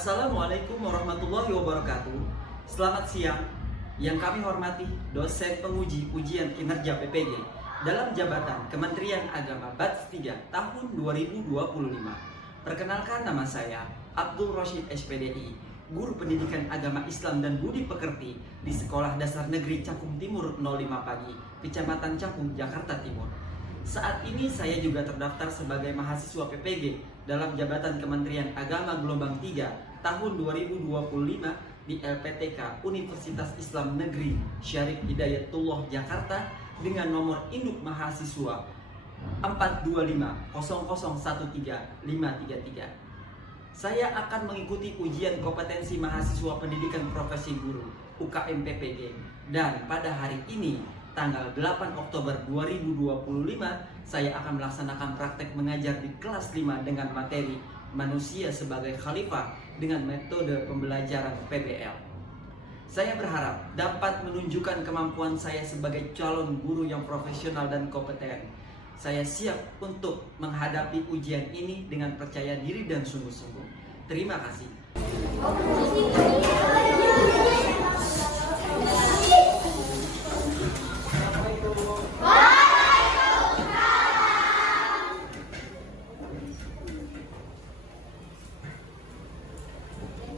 Assalamualaikum warahmatullahi wabarakatuh. Selamat siang. Yang kami hormati dosen penguji ujian kinerja PPG dalam jabatan Kementerian Agama Batch 3 tahun 2025. Perkenalkan, nama saya Abdul Roshid SPDI, Guru Pendidikan Agama Islam dan Budi Pekerti di Sekolah Dasar Negeri Cakung Timur 05 Pagi, Kecamatan Cakung, Jakarta Timur. Saat ini saya juga terdaftar sebagai mahasiswa PPG dalam jabatan Kementerian Agama Gelombang 3 tahun 2025 di LPTK Universitas Islam Negeri Syarif Hidayatullah Jakarta dengan nomor induk mahasiswa 425001353. Saya akan mengikuti ujian kompetensi mahasiswa pendidikan profesi guru UKM PPG, dan pada hari ini tanggal 8 Oktober 2025 saya akan melaksanakan praktek mengajar di kelas 5 dengan materi manusia sebagai khalifah dengan metode pembelajaran PBL. Saya berharap dapat menunjukkan kemampuan saya sebagai calon guru yang profesional dan kompeten. Saya siap untuk menghadapi ujian ini dengan percaya diri dan sungguh-sungguh. Terima kasih.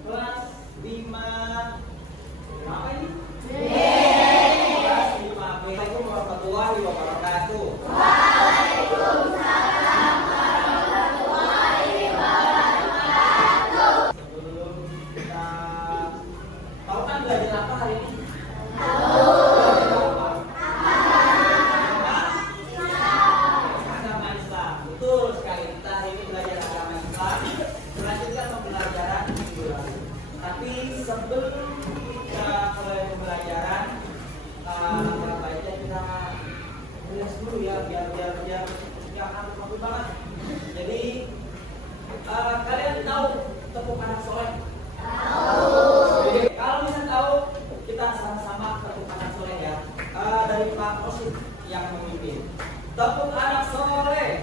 Kelas 5 apa ini? Kelas 5. Assalamualaikum warahmatullahi wabarakatuh. Waalaikumsalam warahmatullahi wabarakatuh. Sebelum kita tahu kan belajar apa hari ini? Agama Islam. Betul sekali, kita hari ini belajar agama Islam. Melanjutkan pembelajaran minggu lalu. Tapi sebelum kita mulai pembelajaran, baiknya kita rias dulu ya, biar nggak kaku banget. Jadi kalian tahu tepuk anak soleh? Tahu. Kalau misalnya tahu, kita sama-sama tepuk anak soleh ya. Dari Pak Rosid yang memimpin. Tepuk anak soleh.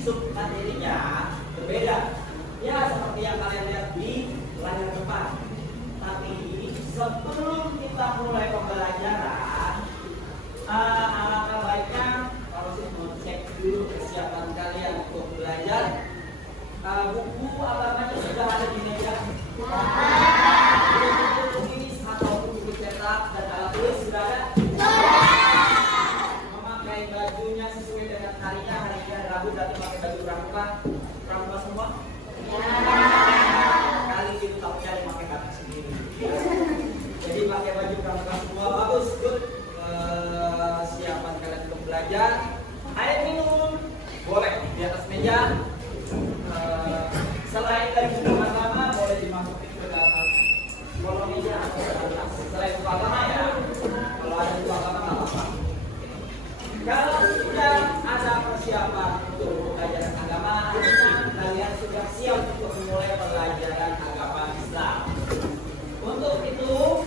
Submaterinya berbeda ya, seperti yang kalian lihat di layar depan. Tapi sebelum kita mulai pembelajaran, alangkah baiknya kalau saya mau cek dulu kesiapan kalian untuk belajar. Buku agamanya sudah ada di meja. Buku tulis atau buku cetak dan alat tulis sudah ada. Memakai bajunya sesuai dengan harinya. Hari ini hari Rabu, berarti pakai baju pramuka semua. Kali itu takutnya ada pakai batik sendiri. Jadi pakai baju pramuka semua, bagus, good. Siapan kalian untuk belajar. Air minum boleh di atas meja. Selain dari buku agama boleh dimasukin ke dalam kolong meja atau ke atas. Selain buku agama ya, kalau ada buku agama nggak apa-apa. Kalau sudah ada persiapan untuk pelajaran agama, artinya kalian sudah siap untuk memulai pelajaran agama Islam. Untuk itu,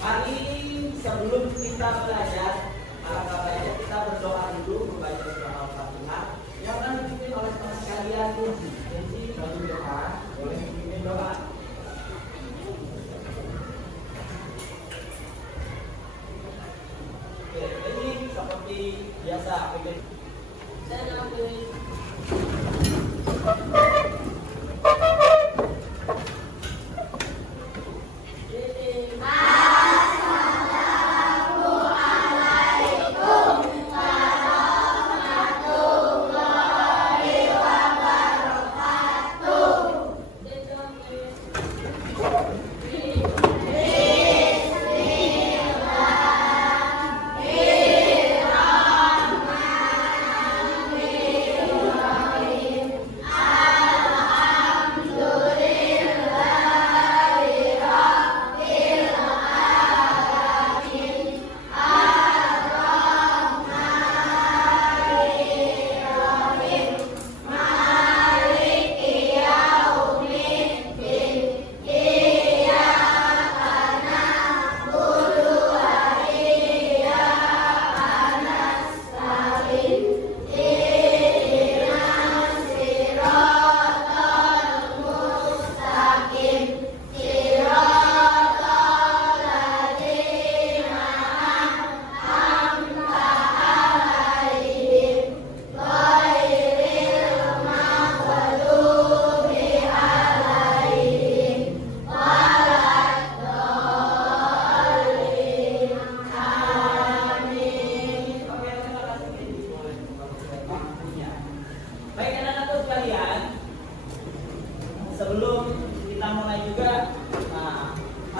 hari ini sebelum kita belajar, alangkah baiknya kita berdoa dulu, membaca surah Al-Fatihah yang akan dipimpin oleh teman sekalian. Jadi bagi doa, boleh dipimpin doa. Ini seperti biasa, dan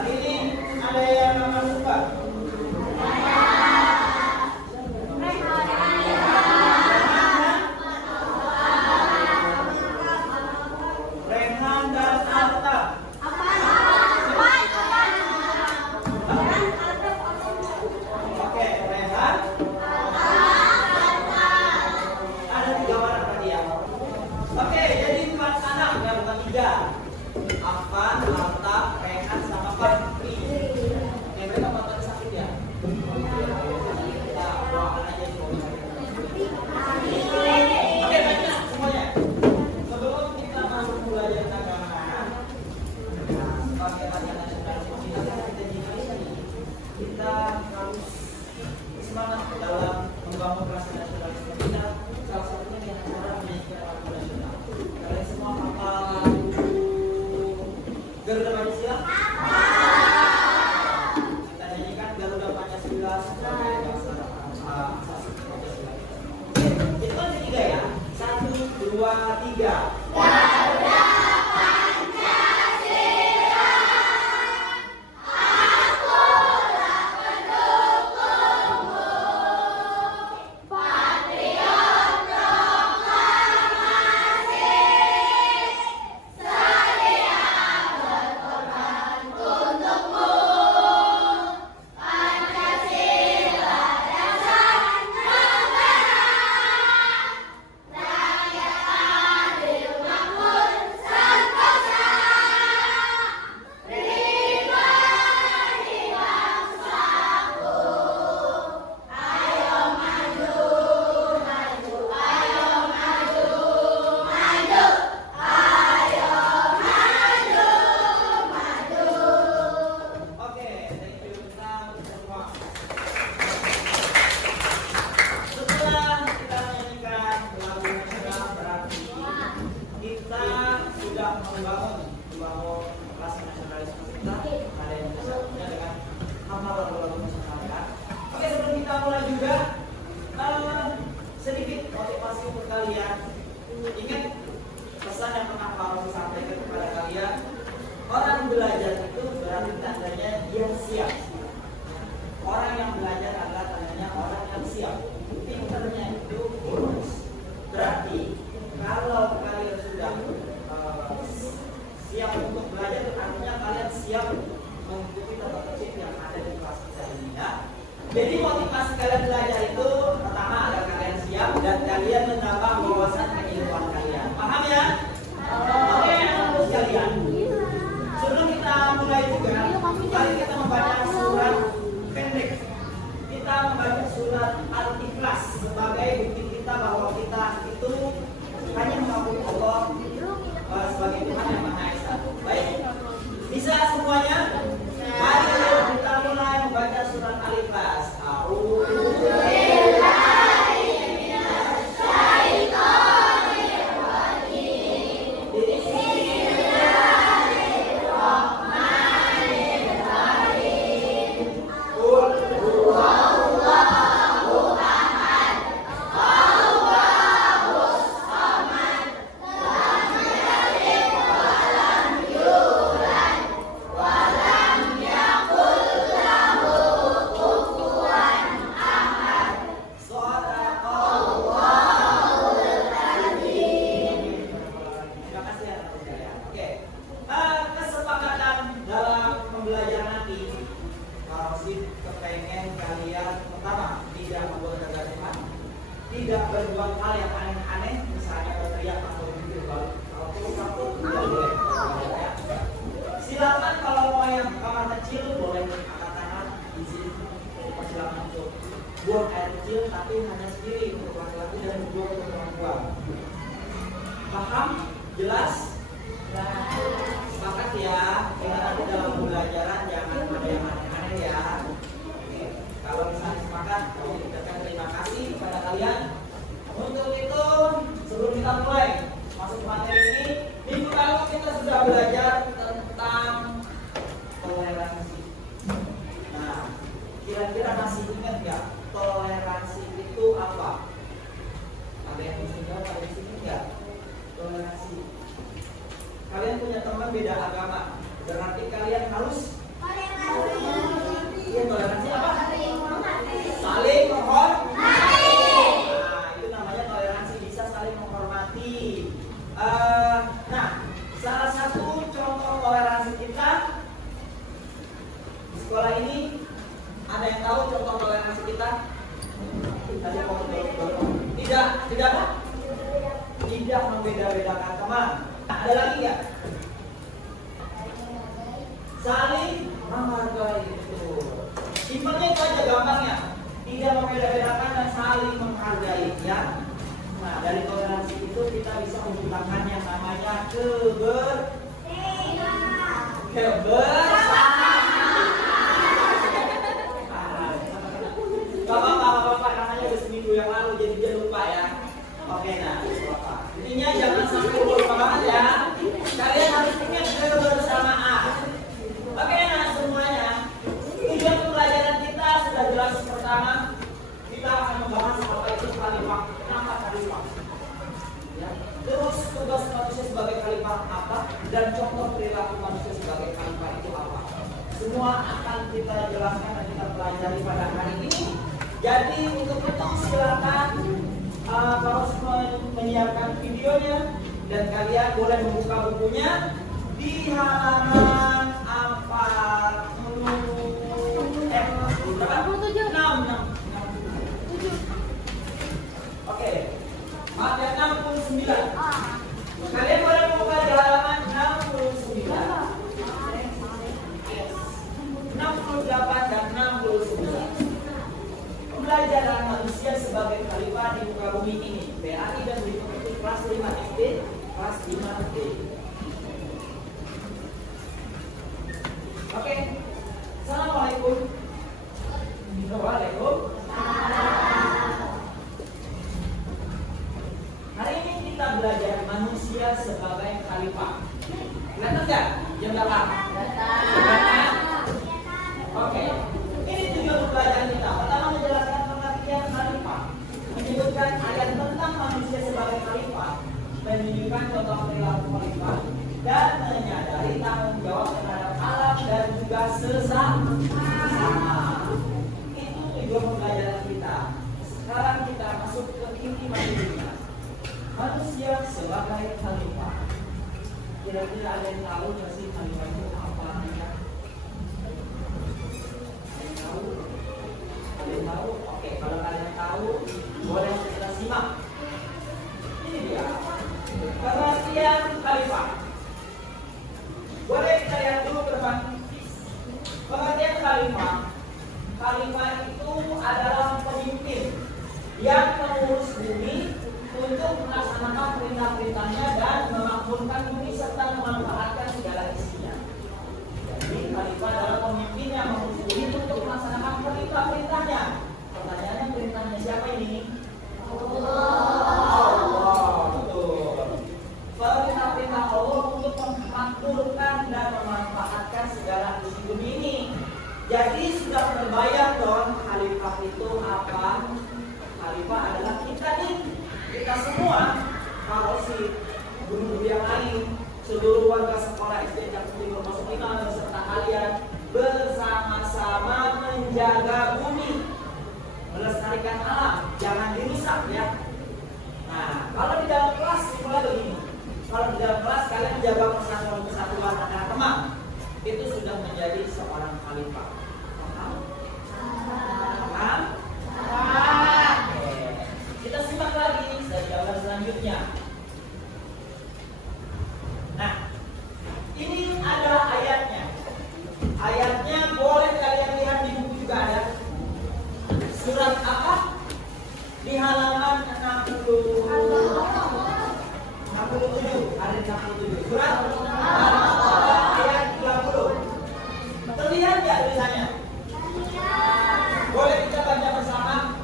Hari ini ada yang masuk Pak? Rehan dan Alta. Oke, Rehan. Ada 3 orang tadi ya. Oke, jadi 4 anak ya, bukan 3. Afan, Alta, Rehan, sama Fitri. Oke, mereka pada sakit ya? Kita doakan aja di bawah. Oke, baiklah semuanya. Sebelum kita masuk belajar keagamaan, sebagai latihan nasionalisme kita harus semangat dalam membangun rasa nasionalisme kita. Salah satunya dengan cara menyanyikan lagu nasional. Kalian semua hafal lagu Garuda Pancasila? Kita nyanyikan Garuda Pancasila sebagai bahasa asasi Pancasila. Itu kan ketiga ya. 1, 2, 3. Oke, thank you. Kita semua. Setelah kita menyanyikan lagu nasional, berarti kita sudah membangun rasa nasionalisme kita. Ada yang bisa punya dengan hafal lagu-lagu nasional ya. Oke, sebelum kita mulai juga sedikit motivasi untuk kalian. Ingat pesan yang pernah Pak Rosi sampaikan kepada kalian. Orang belajar itu berarti tandanya dia siap. Orang yang belajar adalah tandanya orang yang siap. Pinternya itu bonus. Berarti kalau kalian sudah siap untuk belajar, artinya kalian siap mengikuti tata tertib yang ada di kelas kita ini ya. Jadi motivasi kalian belajar itu pertama agar kalian siap dan kalian menambah wawasan keilmuan kalian. Paham ya? Oke, anak-anak sekalian. Sebelum kita mulai juga, mari kita membaca surat pendek. Kita membaca surat Al-Ikhlas sebagai bukti kita bahwa kita itu hanya mengakui Allah sebagai Tuhan yang Maha Esa. Baik, bisa semuanya? Mari kita mulai membaca surat Al-Ikhlas. Tidak berbuat hal yang aneh-aneh, misalnya berteriak atau begitu. Kalau takut tidak boleh. Silakan kalau mau yang kamar kecil boleh angkat tangan, izin silakan untuk buang air kecil, tapi hanya sendiri untuk laki-laki dan buang untuk perempuan. Paham? Jelas? Sepakat ya. Kita nanti dalam pembelajaran jangan ada yang aneh-aneh ya. Kalau misalnya sepakat, kami ucapkan terima kasih kepada kalian. Untuk itu, sebelum kita mulai masuk materi ini, minggu lalu kita sudah belajar tentang toleransi. Nah, kira-kira masih ingat nggak toleransi itu apa? Ada yang bisa jawab? Ada di sini nggak? Toleransi. Kalian punya teman beda agama, berarti kalian harus sekolah ini ada yang tahu contoh toleransi kita? Tidak apa? Tidak membeda-bedakan teman. Ada lagi ya? Saling menghargai itu. Simpelnya itu aja gampangnya. Tidak membeda-bedakan dan saling menghargai ya. Nah, dari toleransi itu kita bisa menciptakan yang namanya kebersamaan. Bapak, namanya udah seminggu yang lalu jadi dia lupa ya. Oke, nah, Bapak. Intinya jangan sampai lupa banget ya. Kalian harus ingat kebersamaan. Oke, nah semuanya. Tujuan pembelajaran kita sudah jelas. Pertama, kita akan membahas apa itu khalifah. Kenapa khalifah? Ya. Terus tugas manusia sebagai khalifah apa? Dan contoh perilaku manusia sebagai khalifah itu apa? Semua akan kita jelaskan dan kita pelajari pada hari ini. Jadi untuk itu silakan kalau menyiapkan videonya dan kalian boleh membuka bukunya di halaman 67. Oke. Maaf ya 69. Kalian boleh membuka di halaman 69. 68 dan 69. Pembelajaran manusia sebagai khalifah di muka bumi ini. PAI dan mengikuti kelas 5 SD, kelas 5 SD. Oke. Assalamualaikum. Waalaikumsalam. Hari ini kita belajar manusia sebagai khalifah. Kelihatan nggak? Jam berapa? Oke. Ini tujuan pembelajaran kita. Pertama menjelaskan pengertian khalifah, menyebutkan ayat tentang manusia sebagai khalifah, menunjukkan contoh perilaku khalifah, dan menyadari tanggung jawab terhadap alam dan juga sesama. Itu tujuan pembelajaran kita. Sekarang kita masuk ke inti manusia. Manusia sebagai khalifah. Kira-kira ada yang tahu nggak sih khalifah itu apa? Kalian tahu? Oke, kalau kalian tahu, boleh kita simak. Ini dia pengertian khalifah. Boleh kita lihat dulu teman. Pengertian khalifah. Khalifah itu adalah pemimpin yang mengurus bumi untuk melaksanakan perintah-perintahnya dan memakmurkan bumi serta memanfaatkan segala isinya. Jadi khalifah adalah pemimpin yang mengurus bumi untuk melaksanakan perintah-perintahnya. Pertanyaannya, perintahnya siapa ini? Allah. Betul. Perintah-perintah Allah untuk memakmurkan dan memanfaatkan segala isi bumi ini. Jadi sudah terbayang dong khalifah itu apa? Khalifah adalah kita nih, kita semua. Kalau si guru-guru yang lain, seluruh warga sekolah SD Cakung Timur masuk lima beserta kalian bersama-sama menjaga bumi, melestarikan alam, jangan dirusak ya. Nah, kalau di dalam kelas mulai begini. Kalau di dalam kelas kalian menjaga persatuan antara teman, itu sudah menjadi seorang khalifah. Paham? Paham? Oke. Kita simak lagi dari gambar selanjutnya. Nah, ini adalah ayatnya. Ayatnya boleh kalian lihat di buku juga ada. Surat apa? Di halaman 67. Ada 67. Surat ayat 30. Terlihat ya tulisannya? Boleh kita baca bersama?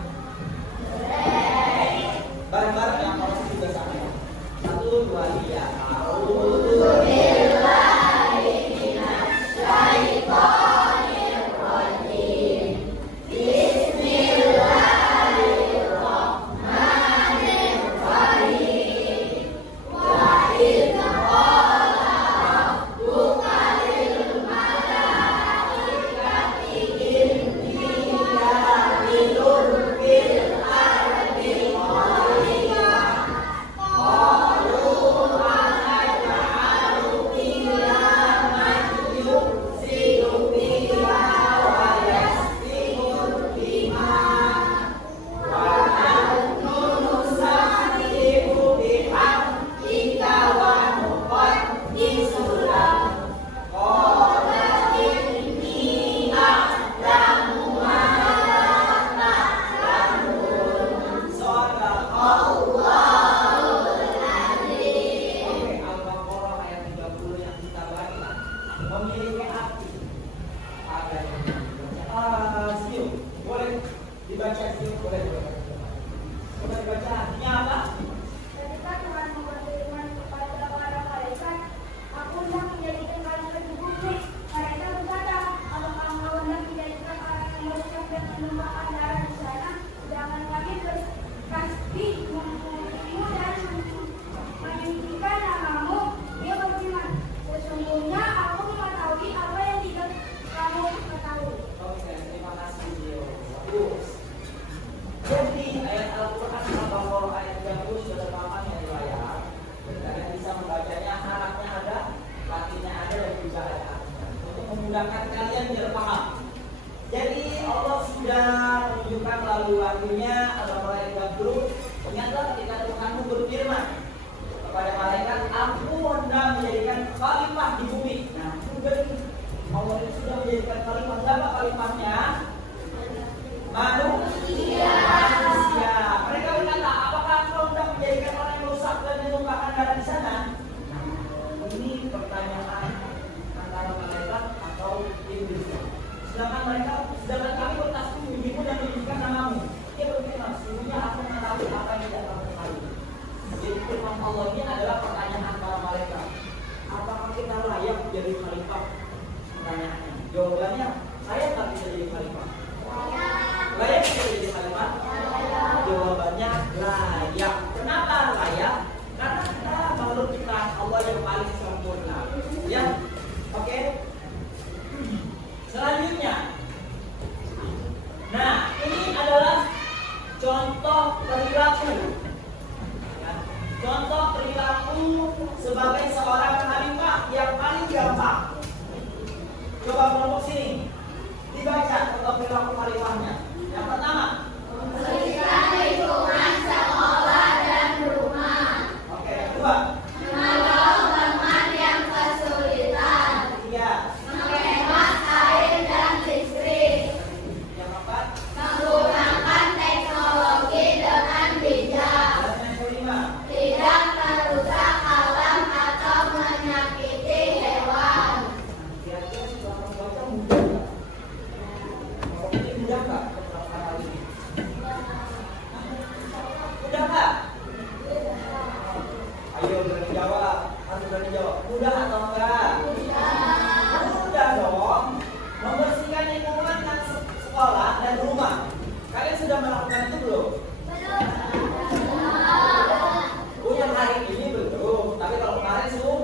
Bareng-bareng yang mau juga sama. 1, 2, 3. agar kalian biar paham. Jadi Allah sudah menunjukkan melalui wahyunya agar malaikat grup. Ingatlah ketika Tuhanmu berfirman kepada malaikat, aku hendak menjadikan khalifah di bumi. Nah, sudah Allah sudah menjadikan khalifah. Siapa khalifahnya? Manusia. Mereka berkata, apakah engkau hendak menjadikan orang yang rusak dan menumpahkan darah di sana? Nah, ini pertanyaan antara malaikat atau iblis. Sedangkan kami bertasbih memujimu dan menunjukkan namamu. Dia berfirman, sesungguhnya aku mengetahui apa yang tidak kamu ketahui. Jadi firman Allah ini adalah pertanyaan para malaikat. Apakah kita layak menjadi khalifah? Pertanyaannya. Jawabannya, saya tak bisa jadi khalifah. Layak bisa jadi khalifah? Jawabannya layak. Kenapa layak? Karena kita makhluk kita Allah yang paling sempurna. Ya, oke. Selanjutnya, nah ini adalah contoh perilaku. Ya, contoh perilaku sebagai seorang khalifah yang paling gampang. Coba kelompok sini dibaca contoh perilaku khalifahnya. Yang pertama, Berikan lingkungan sekolah dan rumah. oke. Yang kedua, Menolong teman yang kesulitan. tiga. Menghemat air dan listrik. Yang keempat, Menggunakan teknologi dengan bijak. dan yang kelima. Tidak merusak alam atau menyakiti hewan. Kira-kira setelah membaca mudah nggak? Kalau ini mudah nggak? Menerapkan hal ini? Mudah nggak? Ayo berani jawab. Harus berani jawab. Mudah atau enggak? Mudah dong. Membersihkan lingkungan dan sekolah dan rumah. Kalian sudah melakukan itu belum? Yang hari ini belum. Tapi kalau kemarin sudah.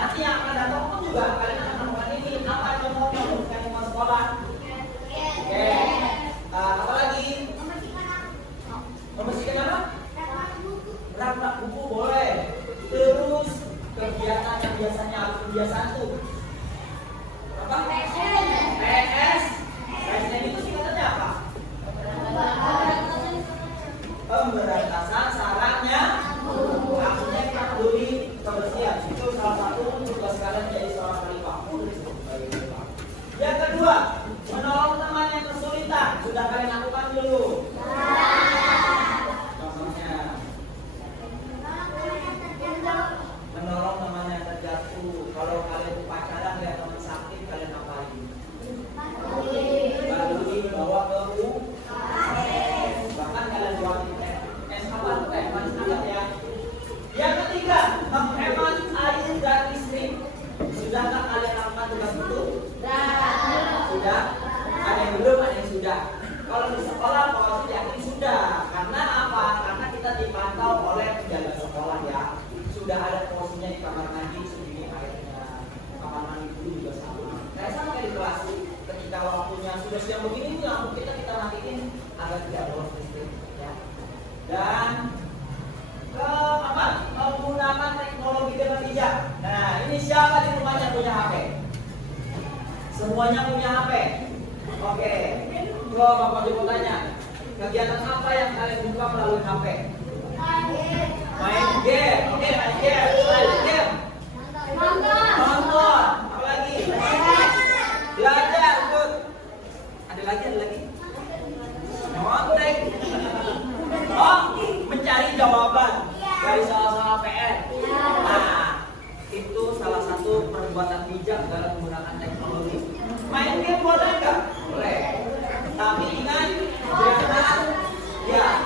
Nanti yang akan datang pun juga kalian akan melakukan ini. Apa contohnya membersihkan lingkungan sekolah? Oke. Apa lagi? Membersihkan apa? Rak-rak buku boleh. Terus kegiatan yang biasanya harus kebiasaan tuh apa? PS. PS itu singkatannya apa? Pemberantasan sarangnya. Akhirnya kita peduli kebersihan. Itu salah satu tugas kalian menjadi seorang khalifah. Yang kedua, menolong teman yang kesulitan. Sudah kalian lakukan dulu? Contohnya, menolong teman yang terjatuh. Kalau kalian pacaran lihat teman sakit, kalian apain? Baru dibawa ke bahkan kalian buatin es apa? Teh manis hangat ya. Yang ketiga, menghemat air dan listrik. Sudahkah kalian lakukan tugas itu? Sudah. Ada yang belum, ada yang sudah. Kalau di sekolah, kalau yakin sudah. Karena apa? Karena kita dipantau oleh penjaga sekolah ya. Sudah ada posisinya di kamar mandi, segini airnya. Kamar mandi itu juga sama. Kayak sama kayak di kelas. Ketika waktunya sudah siang begini, lampu kita matiin agar tidak bolos listrik. Ya. Dan keempat, menggunakan teknologi dengan bijak. Nah, ini siapa di rumahnya punya HP? Semuanya punya HP. Oke. Coba Bapak Ibu tanya, kegiatan apa yang kalian buka melalui HP? Main game. Oke, main game. Main game. Nonton. Apa lagi? Belajar. Good. Ada lagi? Nyontek. Oh, mencari jawaban dari salah-salah PR. Nah, itu salah satu perbuatan bijak dalam menggunakan teknologi. Main game boleh nggak? Boleh. Tapi ingat,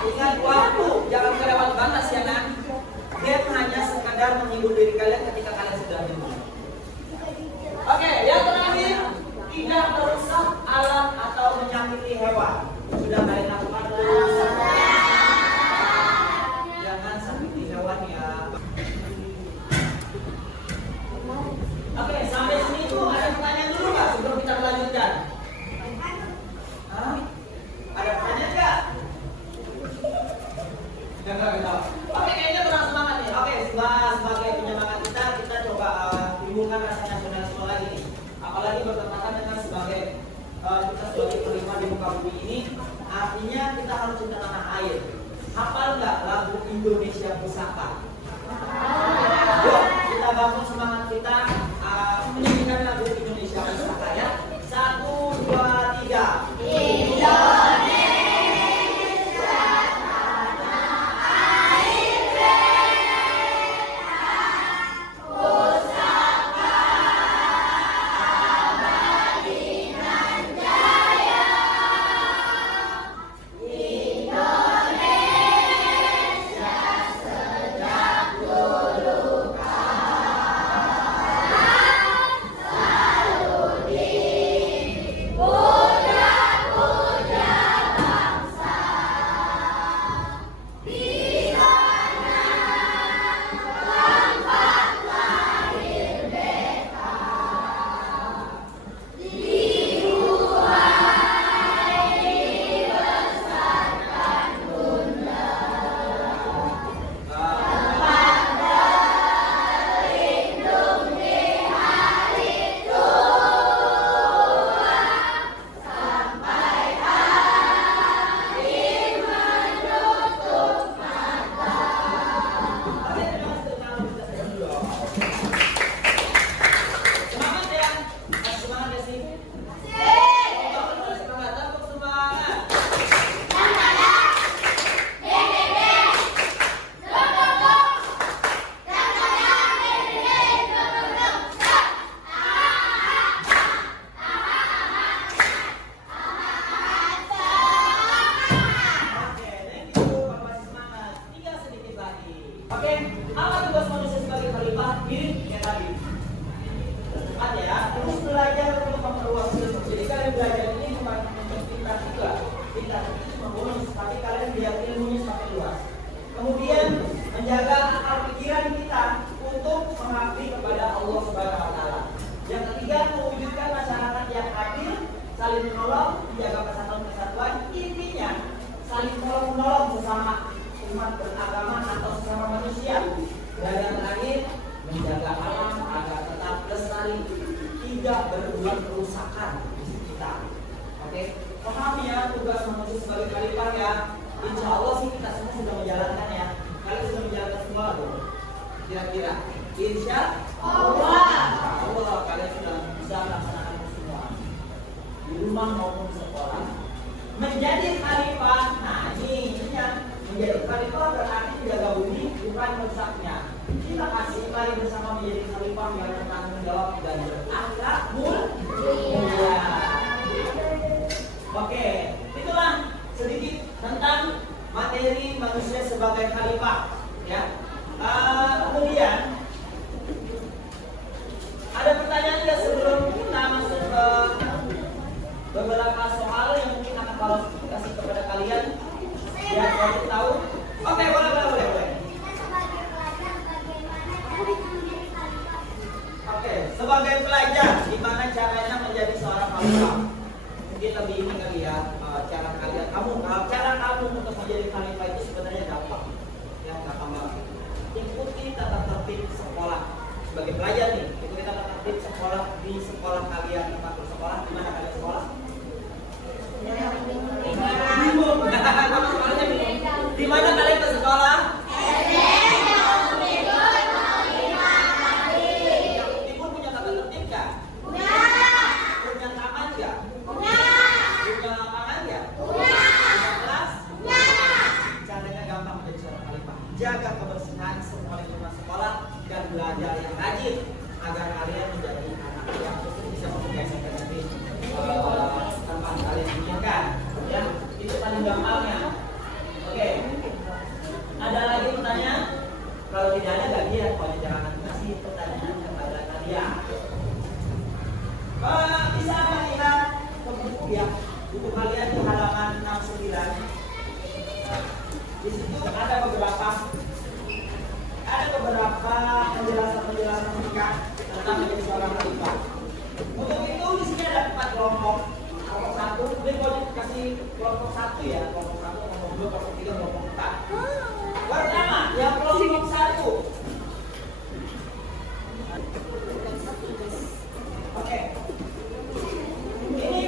ingat waktu, jangan kelewat batas ya kan. Game hanya sekadar menghibur diri kalian ketika kalian sudah jenuh. kita sebagai khalifah di muka bumi ini, artinya kita harus cinta tanah air. Hafal nggak lagu Indonesia Pusaka? Yuk, kita bangun semangat kita menyanyikan lagu Indonesia Pusaka ya. 1, 2, 3. Oke, apa tugas manusia sebagai khalifah? Mirip kayak tadi. Cepat ya, terus belajar untuk memperluas ilmu. Jadi kalian belajar ini bukan untuk pintar juga. Pintar itu cuma bonus, tapi kalian biar ilmunya semakin luas. Kemudian menjaga akal pikiran kita untuk mengabdi kepada Allah Subhanahu wa taala. Yang ketiga, mewujudkan masyarakat yang adil, saling menolong, menjaga persatuan. Intinya saling menolong sesama umat beragama atau sesama manusia. Dan yang terakhir, menjaga alam agar tetap lestari, tidak berbuat kerusakan di sekitar. Oke, paham ya tugas manusia sebagai khalifah ya. Insya Allah sih kita semua sudah menjalankan ya. Kalian sudah menjalankan semua loh. Kira-kira, insya Allah kalian sudah bisa melaksanakan semua di rumah maupun di sekolah. Menjadi khalifah, nah ini menjadi khalifah berarti menjaga bumi bukan merusaknya. Kita kasih mari bersama menjadi khalifah yang bertanggung jawab dan berakhlak mulia. Oke, itulah sedikit tentang materi manusia sebagai khalifah. Ya. Kemudian ada pertanyaan nggak sebelum kita masuk ke beberapa soal yang mungkin akan kalau kasih kepada kalian? Ya, kalian tahu? Oke, boleh. Oke, sebagai pelajar, gimana caranya menjadi seorang khalifah? Mungkin lebih ini kali ya, cara kamu untuk menjadi khalifah itu sebenarnya gampang. Ya, gampang banget. Ikuti tata tertib sekolah. Sebagai pelajar nih, ikuti tata tertib sekolah di sekolah kalian, tempat bersekolah. Di mana kalian sekolah? Bingung. Di mana kalian ke sekolah? Ibu punya tata tertib nggak? Punya taman nggak? Punya lapangan nggak? Punya kelas? Caranya gampang menjadi seorang khalifah. Jaga kebersihan semua lingkungan sekolah dan belajar yang rajin agar kalian menjadi anak yang bisa membiasakan nanti tempat kalian inginkan. Ya, itu paling gampangnya. Oke. Ada lagi pertanyaan? Kalau tidak ada lagi ya, kalau jangan kasih pertanyaan kepada kalian. Bisa melihat ke buku ya, buku kalian di halaman 69. Di situ ada beberapa penjelasan singkat tentang menjadi seorang khalifah. Untuk itu di sini ada 4 kelompok. Kelompok 1, ini mau dikasih kelompok 1 ya, kelompok 1, kelompok 2, kelompok 3, kelompok 4. Pertama, yang kelompok 1. Oke. Ini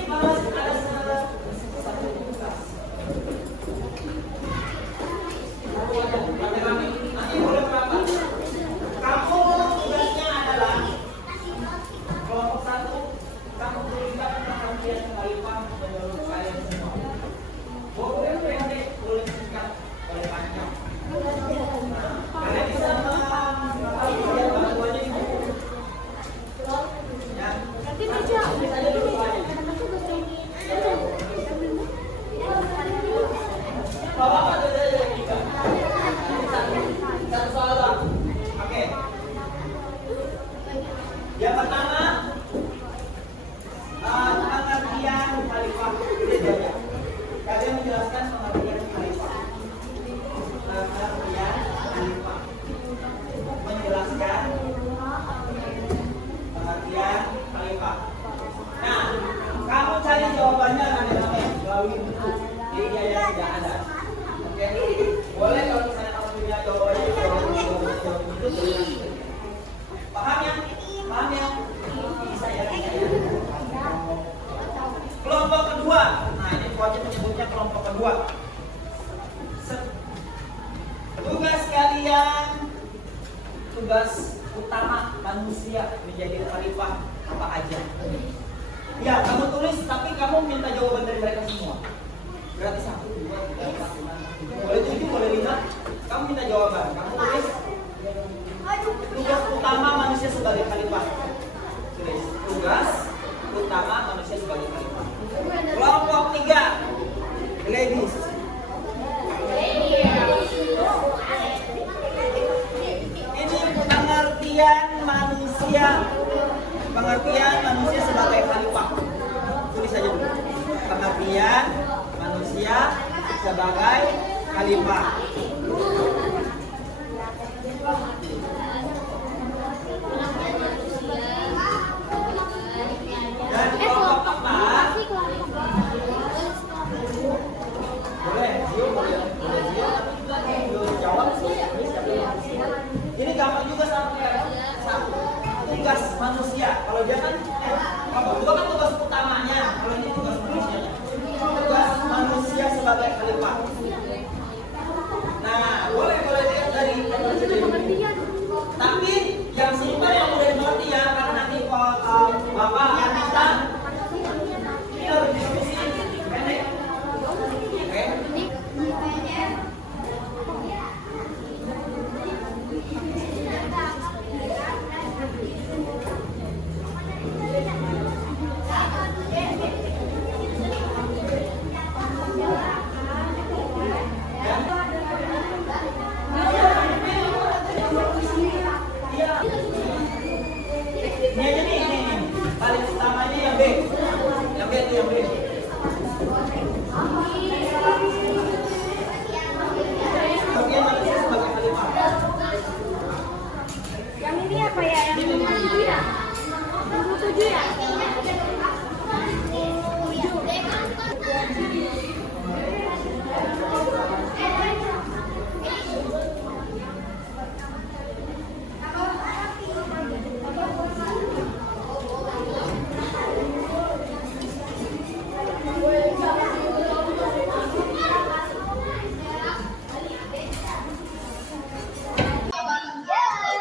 dahului dulu. Jadi dia yang tidak ada. Oke, boleh kalau misalnya kamu punya jawabannya itu. Paham ya? Paham ya? Bisa ya? Bisa ya? Kelompok kedua. Nah, ini wajib menyebutnya kelompok kedua. Tugas kalian, tugas utama manusia menjadi khalifah apa aja? Ya, kamu tulis, tapi kamu minta jawaban dari mereka semua. Berarti 1, 2, 3, 4, 5, boleh 7, boleh 5. Kamu minta jawaban. Kamu tulis tugas utama manusia sebagai khalifah. Tulis tugas utama manusia sebagai khalifah. Kelompok 3, ladies. Ini pengertian manusia sebagai khalifah. Tulis saja dulu. Pengertian manusia sebagai khalifah. Dan kelompok 4. Boleh, boleh jawab. Ini gampang juga sama kayak tugas manusia. Kalau dia kan kedua kan tugas utamanya. Kalau ini tugas manusia. Tugas manusia sebagai khalifah. Nah, boleh lihat dari tapi yang simpel yang mudah dimengerti ya, karena nanti Bapak akan minta ini harus diskusi pendek. Oke. Ini aja nih, ini. Paling utama ini yang B. Yang B itu yang B. Kemudian manusia sebagai khalifah. Yang ini apa ya? Yang 7 ya? 7 ya?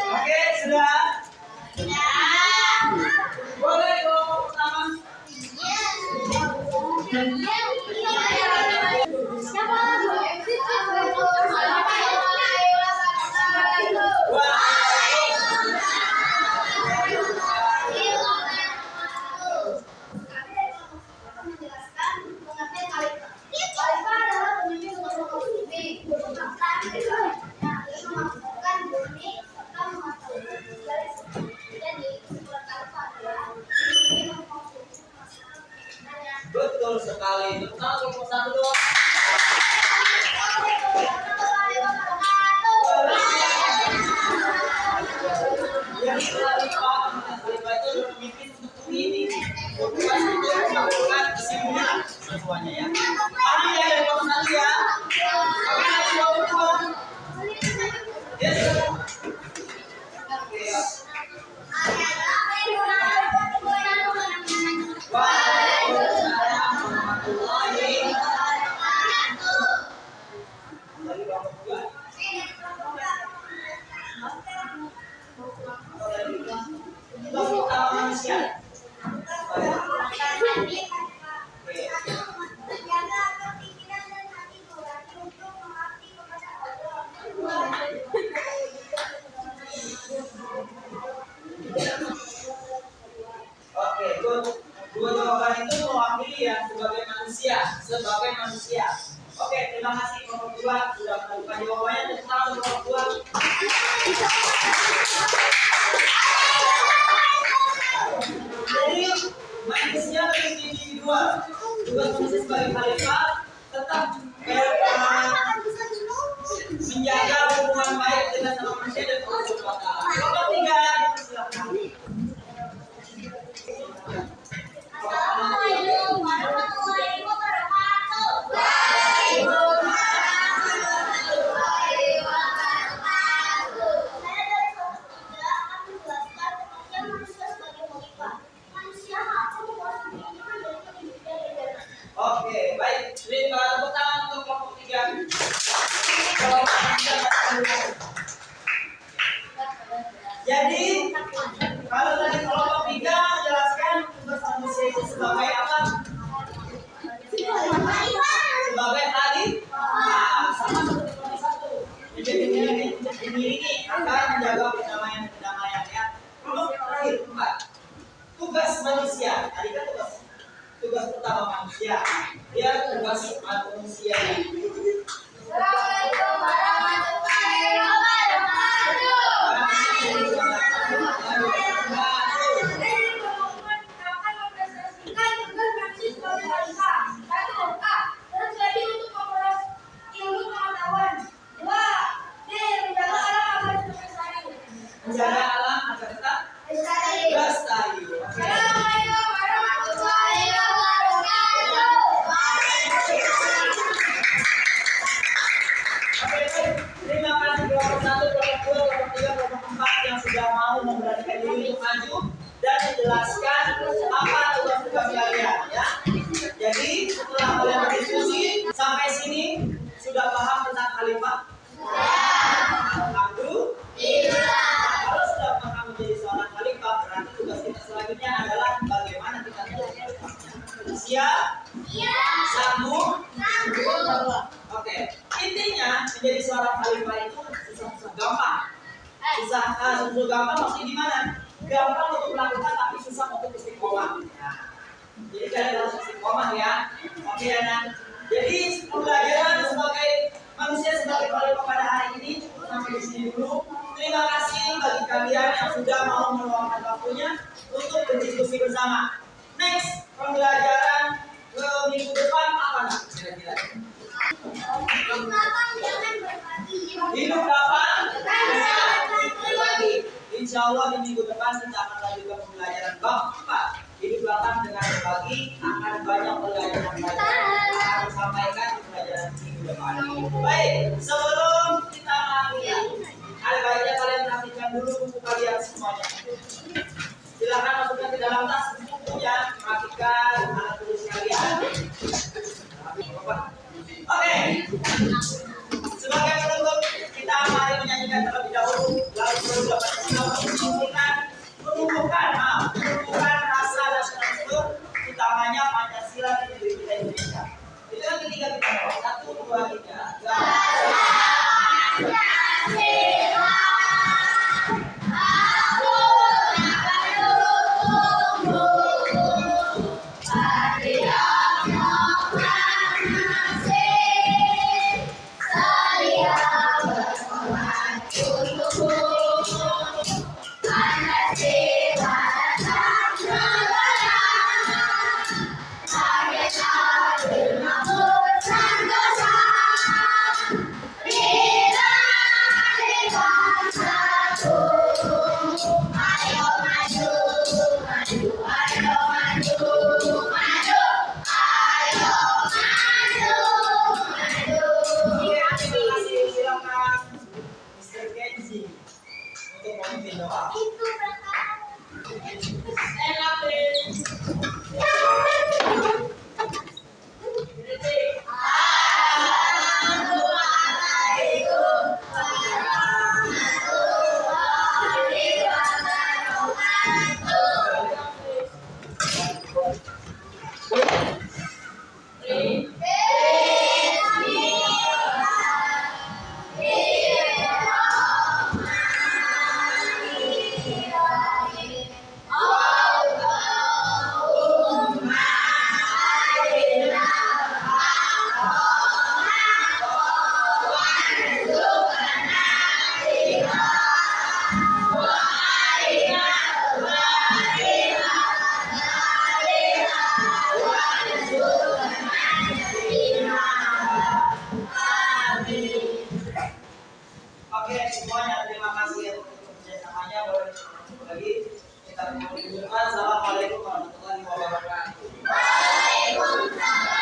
Oke, sudah. Boleh kelompok pertama. Betul sekali. Tepuk tangan untuk kelompok 1 dong. Yang khalifah itu memimpin untuk bumi ini. Tugas itu melakukan kesimpulan semuanya ya. Paham ya dari kelompok 1 ya? Oke, dari kelompok 2. Yes. Waalaikumsalam warahmatullahi wabarakatuh. Dari kelompok 2. Tugas utama manusia. Oke, dua jawaban itu mewakili ya sebagai manusia. Oke, terima kasih kelompok 2 sudah melakukan jawabannya. Tepuk tangan untuk kelompok 2. Jadi manusia lebih individual. Tugas manusia sebagai khalifah tetap menjaga hubungan baik dengan sama manusia dan Allah Subhanahu wa taala. Kelompok 3 dipersilakan. Assalamualaikum warahmatullahi wabarakatuh. Oke, baik. Beri tepuk tangan untuk kelompok 3. Kelompok 3 Jadi, kalau tadi kelompok 3 menjelaskan tugas manusia itu sebagai apa? Sebagai tali. Nah, sama seperti kelompok 1. Jadi ini akan menjaga perdamaian ya. Kelompok terakhir 4. Tugas manusia. Tadi kan tugas pertama manusia. Dia tugas manusia. Assalamualaikum warahmatullahi wabarakatuh. Menjaga alam agar tetap lestari. Assalamualaikum warahmatullahi wabarakatuh. Oke, baik. Terima kasih kelompok 1, kelompok 2, kelompok 3, kelompok 4 yang sudah mau memberanikan diri untuk maju dan menjelaskan apa tugas-tugas kalian ya. Jadi setelah kalian berdiskusi sampai sini sudah paham tentang khalifah? Alhamdulillah. Kalau sudah paham menjadi seorang khalifah, berarti tugas kita selanjutnya adalah bagaimana kita menjadi khalifah. Siap? Sambung? Oke, intinya menjadi seorang khalifah itu susah-susah gampang. Susah gampang maksudnya gimana? Gampang untuk melakukan tapi susah untuk istiqomah. Nah, jadi kalian harus istiqomah ya. Oke anak. Jadi pembelajaran sebagai manusia sebagai khalifah pada hari ini cukup sampai di sini dulu. Terima kasih bagi kalian yang sudah mau meluangkan waktunya untuk berdiskusi bersama. Next, pembelajaran ke minggu depan apa nak? Kira-kira. Hidup kapan? Berbagi. Insya Allah di minggu depan kita akan lanjutkan pembelajaran bab 4. Hidup kapan dengan berbagi akan banyak pelajaran baik akan disampaikan di pembelajaran minggu depan. Baik, sebelum kita akhiri, ada baiknya kalian perhatikan dulu buku kalian semuanya. Silakan masukkan ke dalam tas bukunya, perhatikan alat tulis kalian. Oke. Sebagai penutup, kita mari menyanyikan terlebih dahulu lagu baru dapat menumbuhkan rasa nasionalisme utamanya Pancasila di negeri kita Indonesia. Itu yang ketiga kita mau. 1, 2, 3. Assalamualaikum warahmatullahi wabarakatuh. Waalaikumsalam.